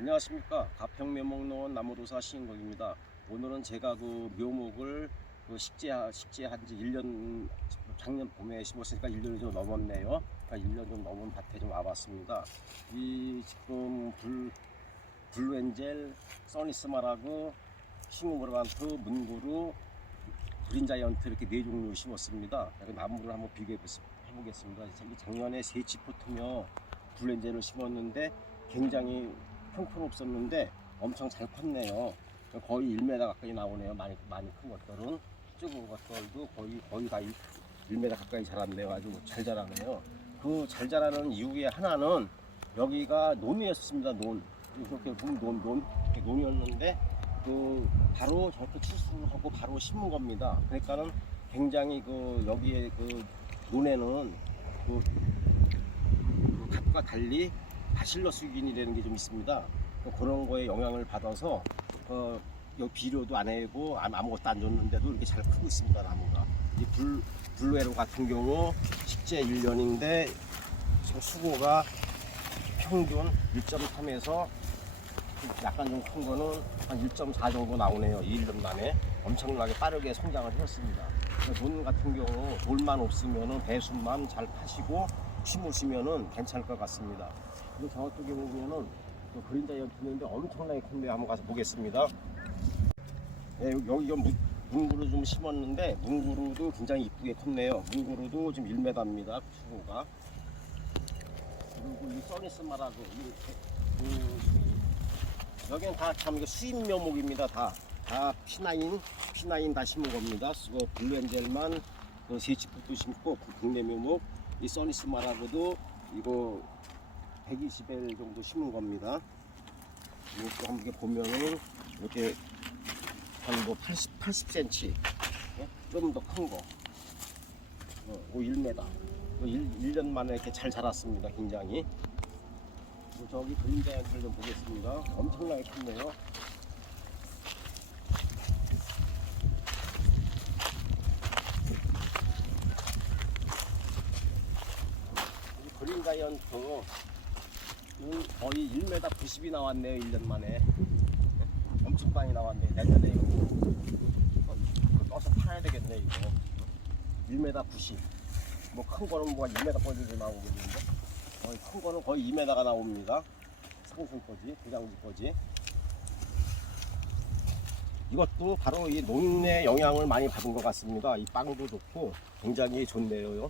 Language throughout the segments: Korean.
안녕하십니까. 가평 묘목농원 나무도사 시인국입니다. 오늘은 제가 그 묘목을 그 식재 식재한 지 1년 작년 봄에 심었으니까 1년이 좀 넘었네요. 그러니까 1년 좀 넘은 밭에 좀 와봤습니다. 이 지금 불 블루엔젤 써니스마라고 싱우브라반트 문구루 그린자이언트 이렇게 네 종류 심었습니다. 여기 나무를 한번 비교해 보겠습니다. 이 작년에 세치포트며 블루엔젤을 심었는데 굉장히 형편없었는데 엄청 잘 컸네요. 거의 1m 가까이 나오네요. 많이 많이 큰 것들은 작은 것들도 거의 거의 다 1m 가까이 자랐네요. 아주 잘 자라네요. 그 잘 자라는 이유의 하나는 여기가 논이었습니다. 논 이렇게 보면 논, 논 논이었는데 그 바로 저렇게 추수를 하고 바로 심은 겁니다. 그러니까는 굉장히 그 여기에 그 논에는 그, 그 값과 달리 바실러스 유균이라는 게 좀 있습니다. 그 그런 거에 영향을 받아서 어, 비료도 안 해고 아무- 아무것도 안 줬는데도 이렇게 잘 크고 있습니다 나무가. 이 불, 블루에로 같은 경우 식재 1년인데 지금 수고가 평균 1.3에서 약간 좀 큰 거는 한 1.4 정도 나오네요. 1년 만에 엄청나게 빠르게 성장을 했습니다. 논 같은 경우 돌만 없으면은 배수만 잘 파시고 심으시면은 괜찮을 것 같습니다. 그리고 저쪽에 보면은 또 그린자이언트 있는데 엄청나게 큰데 한번 가서 보겠습니다. 네, 여기 여기가 문- 문구루 좀 심었는데 문구루도 굉장히 이쁘게 컸네요. 문구루도 지금 1m입니다. 수고가. 그리고 이 써니스마라고 이 그, 수입- 여기는 다참 이게 수입 묘목입니다. 다. 다 P9, P9 다 심은 겁니다. 그 블루엔젤만 그 세치포도 심고 그 국내 묘목 이 써니스마라고도 이거 120엘 정도 심은 겁니다. 이것도 한번 이렇게 보면은 이렇게 한뭐 80, 80cm 좀 더 큰 거. 어, 그 1m. 1, 년 만에 이렇게 잘 자랐습니다. 굉장히. 그 저기 그림자연을 좀 보겠습니다. 엄청나게 컸네요. 이 그린자이언트 는 거의 1m 90이 나왔네요 1년 만에. 엄청 많이 나왔네 내년에 이거. 이거 떠서 파야 되겠네 이거. 1m 90뭐 큰 거는 뭐 1m 꺼지도 나오겠는데 거의 큰 거는 거의 2m가 나옵니다. 상승 거지 부장지 거지. 이것도 바로 이 논의 영향을 많이 받은 것 같습니다. 이 빵도 좋고 굉장히 좋네요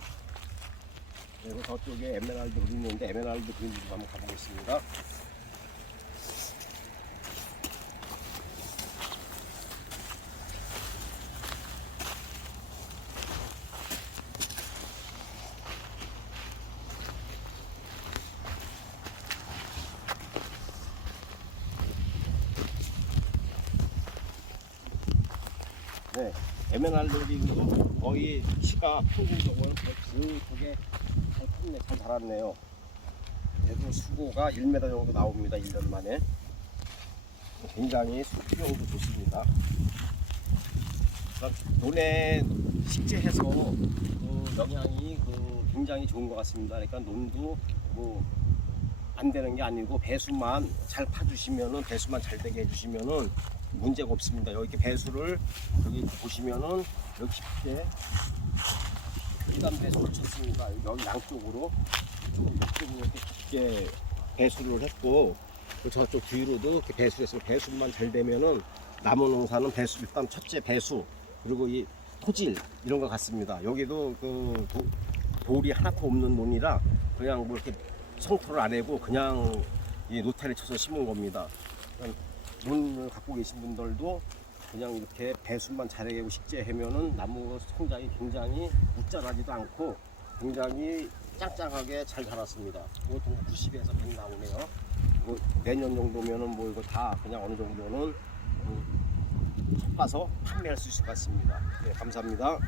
그리고 저쪽에 에메랄드 그린 있는데 에메랄드 그린 집 한번 가보겠습니다. 네, 에메랄드 그린도 거의 키가 평균적으로 거의 두두개 컸네, 잘 자랐네요. 얘도 수고가 1m 정도 나옵니다. 1년 만에. 굉장히 수평도 좋습니다. 그러니까 논에 식재해서 그 영양이 그 굉장히 좋은 것 같습니다. 그러니까 논도 뭐 안 되는 게 아니고 배수만 잘 파주시면은 배수만 잘 되게 해주시면은 문제가 없습니다. 여기 이렇게 배수를 여기 보시면은 깊게 2단 배수를 쳤습니다. 여기 양쪽으로 이쪽, 이쪽으로 이렇게 깊게 배수를 했고 그 저쪽 뒤로도 이렇게 배수했어요. 배수만 잘 되면은 나무 농사는 배수 일단 첫째 배수 그리고 이 토질 이런 것 같습니다. 여기도 그 도, 돌이 하나도 없는 논이라 그냥 뭐 이렇게 성토를 안 해고 그냥 이 노타리 쳐서 심은 겁니다. 그냥 논을 갖고 계신 분들도 그냥 이렇게 배수만 잘하고 식재하면은 나무 성장이 굉장히 묵자라지도 않고 굉장히 짱짱하게 잘 자랐습니다. 보통 90에서 100 나오네요. 뭐 내년 정도면은 뭐 이거 다 그냥 어느 정도는 뭐 섞어서 판매할 수 있을 것 같습니다. 네, 감사합니다.